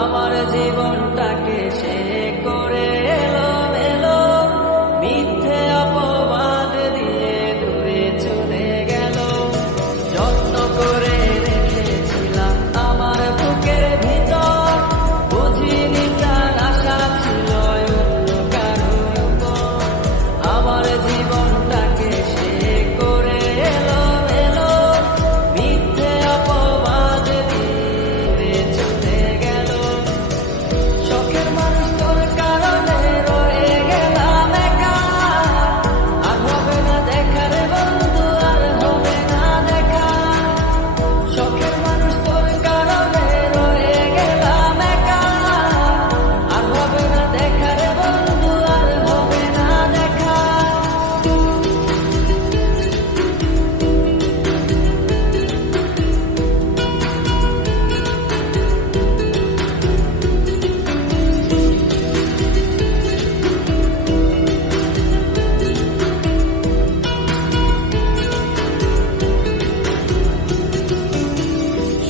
আমার জীবনটাকে সে করে এলো এলো, মিথ্যে অপবাদ দিয়ে দূরে চলে গেল। যত্ন করে রেখেছিলাম আমার বুকের ভিতর, বুঝিনি তার আশা ছিল অন্য কারো উপর। আমার জীবনটাকে সে করে এলো এলো, মিথ্যে অপবাদ দিয়ে চলে গেল। শখের মানুষ তোর কারণে রয়ে গেলাম একা, আর হবে না দেখা রে বন্ধু, আর হবে না দেখা। শখের মানুষ তোর কারণে রয়ে গেলাম একা, আর হবে না দেখা রে বন্ধু, আর হবে না দেখা।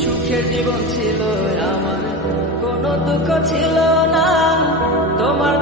সুখের জীবন ছিল আমার, কোনো দুঃখ ছিল না, তোমার